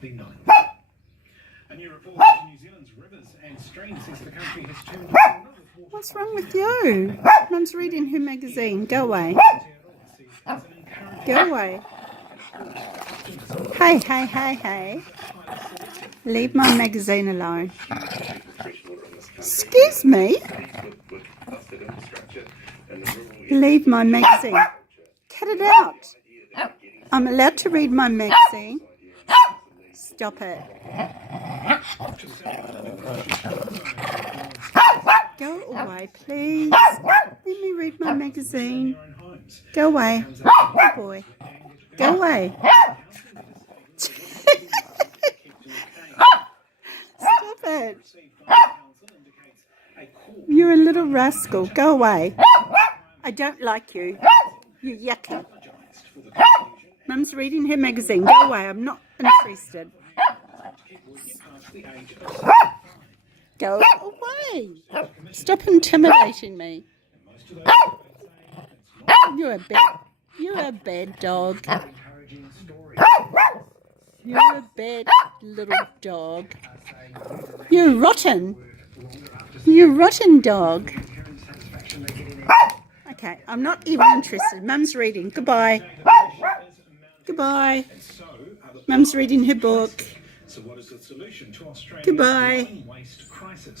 the 9th. A new report into New Zealand's rivers and streams says the country has turned into another water. What's wrong with you? Mum's reading her magazine. Go away. Go away. Hey, hey, hey, hey. Leave my magazine alone. Excuse me? Leave my magazine. Cut it out. I'm allowed to read my magazine. Stop it. Go away, please. Let me read my magazine. Go away. Good boy. Go away. Stop it. You're a little rascal. Go away. I don't like you. You're yucky. Mum's reading her magazine. Go away. I'm not interested. Go away. Stop intimidating me. You're a bad dog. You're a bad little dog. You're rotten. You're rotten dog. Okay, I'm not even interested. Mum's reading. Goodbye. Goodbye. Mum's reading her book. Goodbye.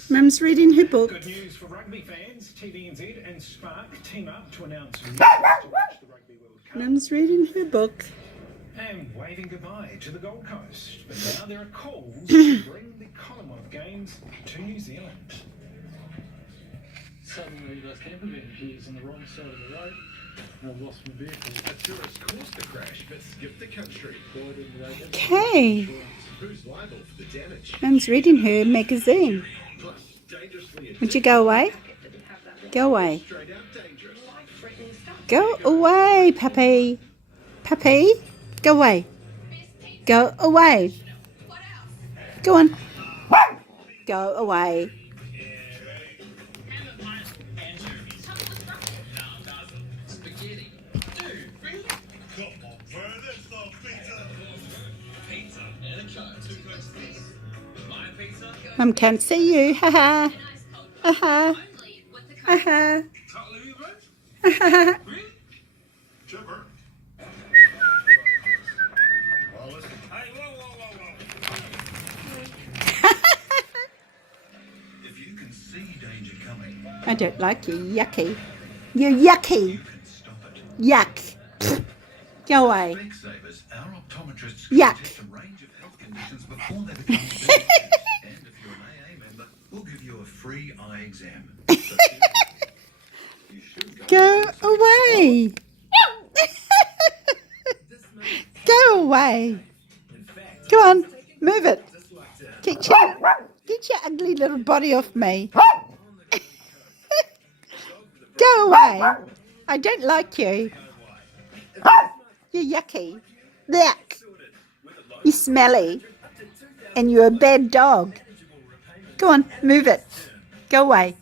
Mum's reading her book. Good news for rugby fans. TVNZ and Spark team up to announce to watch the Rugby World Cup. Mum's reading her book. And waving goodbye to the Gold Coast. But now there are calls to bring the Commonwealth Games to New Zealand. Suddenly, those camper van appears on the wrong side of the road. I've lost my vehicle. A tourist caused the crash but skipped the country. Okay. Who's liable for the damage? Mum's reading her magazine. Plus, dangerously Would you go away? Go away. straight out dangerous. Go away, puppy. Puppy, go away. Go away. Go on. Go away. Mum can't see you. Ha ha. Ha ha. Ha ha. Ha ha. Chipper. Well, listen. Hey, whoa. If you can see danger coming, I don't like you. Yucky. You're yucky. you can stop it. Yuck. Go away. Specsavers, our optometrists Yuck. can detect a range of health conditions before they become serious. And if you're an AA member, we'll give you a free eye exam. So you should Go away. Go away. Go on. Move it. Get your ugly little body off me. Go away. I don't like you. You're yucky. Yuck. You're smelly. And you're a bad dog. Go on, move it. Go away.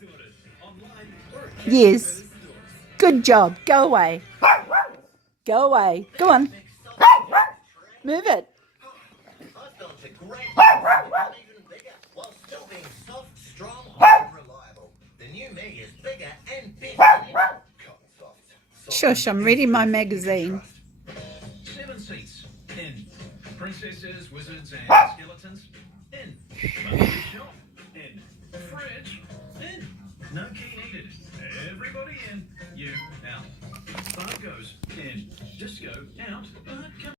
Yes. Good job. Go away. Go away. Go on. Move it. I felt a great even bigger, while still being soft, strong, and reliable. The new me is bigger and better than ever. Cotton soft. Shush, I'm reading my magazine. 7 seats. In. Princesses, wizards, and skeletons. In. Monthly shop. In. Fridge. In. No key needed. Everybody in. You out. Bar goes in. Disco out.